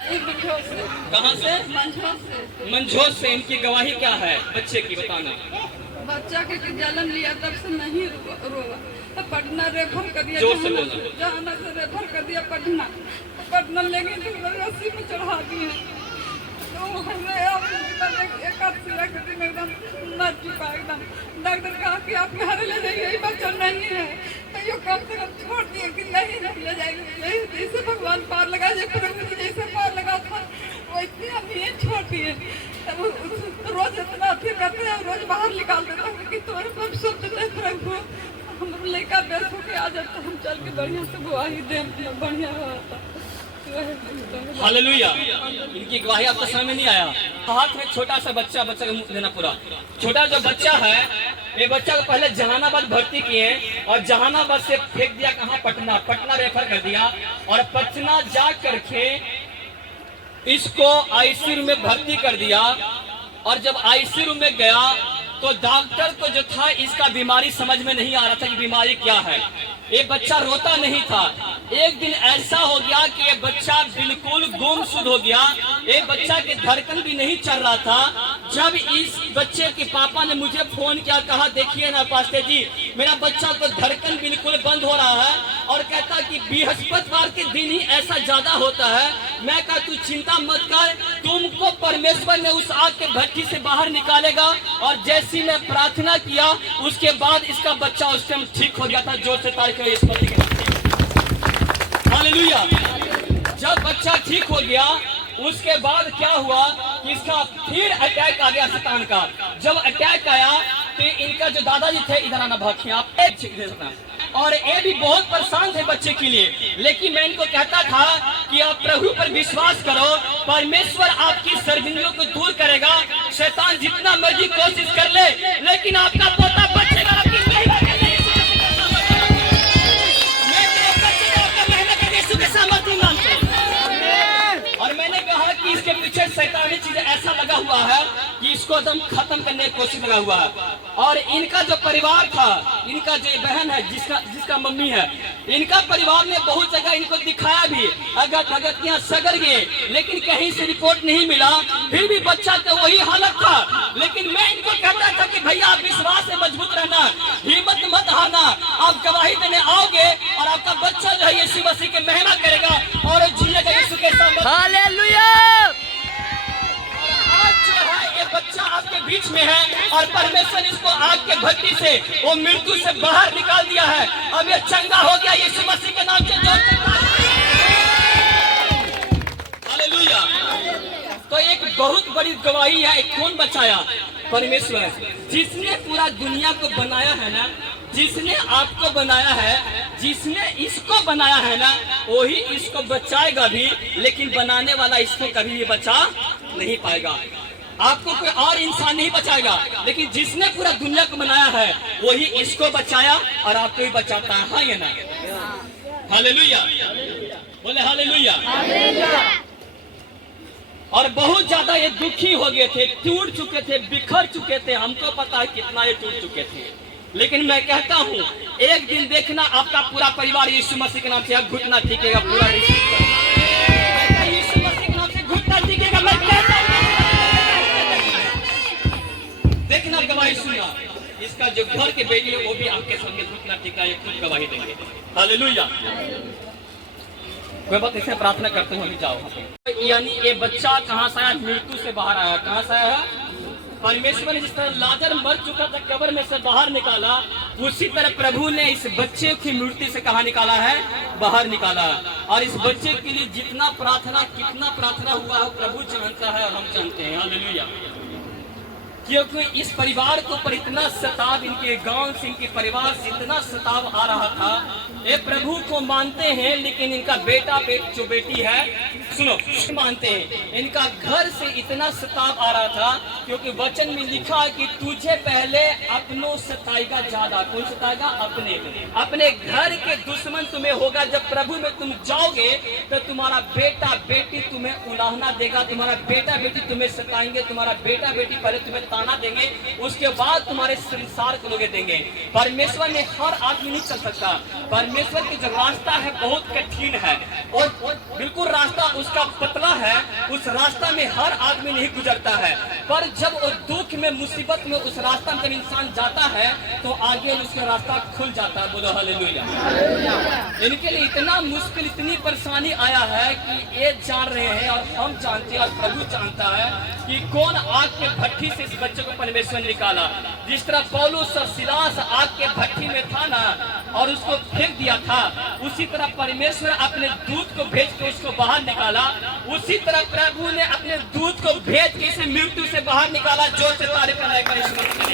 कहाँ से? मंझोल से। इनकी गवाही क्या है बच्चे की, बताना। बच्चा के जन्म लिया तब से नहीं रोवा, तो पटना रेफर कर दिया, जहाना से रेफर कर दिया पटना। पटना लेके रस्सी में चढ़ा दिए, तो हमें एक दिन एकदम मर चुका एकदम। डॉक्टर कहा कि आप घर ले जाइए, यही बच्चा नहीं है, तो यो कम से कम छोड़ दिए कि नहीं ले जाएंगे। जैसे भगवान पार लगा, प्रभु जी जैसे पार लगा था वैसे हम ये छोड़ दिए। रोज इतना फिर करते हैं, रोज बाहर निकाल देते हैं कि तुम्हारे पर सोचते प्रभु हम लड़का बेस होके आ जाता, हम चल के बढ़िया से गवाही दे, बढ़िया होता। हालेलुया। इनकी गवाही आपको समझ में नहीं आया? हाथ में छोटा सा बच्चा का मुंह देना पूरा छोटा जो बच्चा है, ये बच्चा को पहले जहानाबाद भर्ती किए और जहानाबाद से फेंक दिया कहाँ? पटना। पटना रेफर कर दिया और पटना जा करके इसको आईसीयू में भर्ती कर दिया। और जब आईसीयू में गया तो डॉक्टर को जो था इसका बीमारी समझ में नहीं आ रहा था कि बीमारी क्या है। ये बच्चा रोता नहीं था। एक दिन ऐसा हो गया कि ये बच्चा बिल्कुल गुमसुद हो गया। ये बच्चा के धड़कन भी नहीं चल रहा था। जब इस बच्चे के पापा ने मुझे फोन किया, कहा देखिए ना पास्टर जी, मेरा बच्चा को धड़कन बिल्कुल बंद हो रहा है और कहता कि बृहस्पतिवार के दिन ही ऐसा ज्यादा होता है। मैं कहा तू चिंता मत कर, तुमको परमेश्वर ने उस आग के भट्टी से बाहर निकालेगा। और जैसी मैं प्रार्थना किया उसके बाद इसका बच्चा उस टाइम ठीक हो गया था। जोर से तारीफ करो इस पति के नाम। हालेलुया। जब बच्चा ठीक हो गया उसके बाद क्या हुआ कि इसका फिर अटैक आ गया शैतान का। जब अटैक आया तो इनका जो दादाजी थे, इधर आना भाग आप, और ये भी बहुत परेशान थे बच्चे के लिए। लेकिन मैं इनको कहता था कि आप प्रभु पर विश्वास करो, परमेश्वर आपकी सर्वनियों को दूर करेगा। शैतान जितना मर्जी कोशिश कर ले, लेकिन आपका पोता बचेगा। आपकी महिमा कर ले, यीशु के सामर्थ्य नाम से। और मैंने कहा कि इसके पीछे शैतानी चीज ऐसा लगा हुआ है कि इसको एकदम खत्म करने की कोशिश लगा हुआ है। और इनका जो परिवार था, इनका जो बहन है जिसका मम्मी है, इनका परिवार ने बहुत जगह इनको दिखाया भी, अगत यहाँ सगर गए, लेकिन कहीं से रिपोर्ट नहीं मिला। फिर भी बच्चा का वही हालत था। लेकिन मैं इनको कहता था कि भैया आप विश्वास से मजबूत रहना, हिम्मत मत हारना, आप गवाही देने आओगे और आपका बच्चा जो है यीशु मसीह की महिमा करेगा और जिएगा यीशु के सामने। हालेलुया। बच्चा आपके बीच में है और परमेश्वर इसको आग के भट्टी से, वो मृत्यु से बाहर निकाल दिया है। अब ये चंगा हो गया यीशु मसीह के नाम से। हालेलुया। तो एक बहुत बड़ी गवाही है। कौन बचाया? परमेश्वर। जिसने पूरा दुनिया को बनाया है ना, जिसने आपको बनाया है, जिसने इसको बनाया है ना, वही इसको बचाएगा भी। लेकिन बनाने वाला इसको कभी भी बचा नहीं पाएगा। आपको कोई और इंसान नहीं बचाएगा, लेकिन जिसने पूरा दुनिया को बनाया है वही इसको बचाया और आपको भी बचाता है। हाँ या ना? हालेलुया। बोले हालेलुया। और बहुत ज्यादा ये दुखी हो गए थे, टूट चुके थे, बिखर चुके थे। हमको पता है कितना ये टूट चुके थे। लेकिन मैं कहता हूँ एक दिन देखना आपका पूरा परिवार यीशु मसीह के नाम से घुटना टिकेगा। पूरा यीशु मसीह के नाम से घुटना टिकेगा। मैं कहता हूँ देखना, गवाही सुनना। इसका जो घर के बेटी है वो भी आपके संगे घुटना टिका, ये खुद गवाही देंगे। हालेलुया। मैं बहुत इसे प्रार्थना करते हूँ, जाओ। यानी ये बच्चा कहाँ से आया? मृत्यु से बाहर आया। कहाँ से आया? परमेश्वर ने जिस तरह लाजर मर चुका था, कब्र में से बाहर निकाला, उसी तरह प्रभु ने इस बच्चे की मृत्यु से कहाँ निकाला है? बाहर निकाला। और इस बच्चे के लिए जितना प्रार्थना, कितना प्रार्थना हुआ है प्रभु जानता है और हम जानते हैं। हालेलुया। क्योंकि इस परिवार को पर इतना सताव, इनके गांव से, इनके परिवार से इतना सताव आ रहा था। ये प्रभु को मानते हैं, लेकिन इनका जो बेटी है, सुनो, मानते हैं। इनका घर से इतना सताव आ रहा था क्योंकि वचन में लिखा है कि तुझे पहले अपनों सताएगा ज्यादा। कौन सताएगा? अपने घर के दुश्मन तुम्हें होगा। जब प्रभु में तुम जाओगे तो तुम्हारा बेटा बेटी तुम्हें उलाहना देगा, तुम्हारा बेटा बेटी तुम्हें सताएंगे, तुम्हारा बेटा बेटी पहले तुम्हें दाना देंगे, उसके बाद तुम्हारे संसार को लोग देंगे। परमेश्वर में हर आदमी नहीं चल सकता। परमेश्वर की जो रास्ता है बहुत कठिन है और बिल्कुल रास्ता उसका पतला है, उस रास्ता में हर आदमी नहीं गुजरता है। पर जब वो दुख में, मुसीबत में उस रास्ता में जब इंसान जाता है तो आगे उसका रास्ता खुल जाता है। बोलो हालेलुया। इनके लिए इतना मुश्किल, इतनी परेशानी आया है कि ये जान रहे हैं और हम जानते हैं और प्रभु जानता है कि कौन आग के भट्टी से इस बच्चे को परमेश्वर ने निकाला। जिस तरह पौलुस और सिलास आग के भट्टी में था ना और उसको फेंक दिया था, उसी तरह परमेश्वर अपने दूत को भेज के उसको बाहर निकाला। उसी तरह प्रभु ने अपने दूत को भेज के इसे मृत्यु से बाहर निकाला। जोर से तारीफ करें।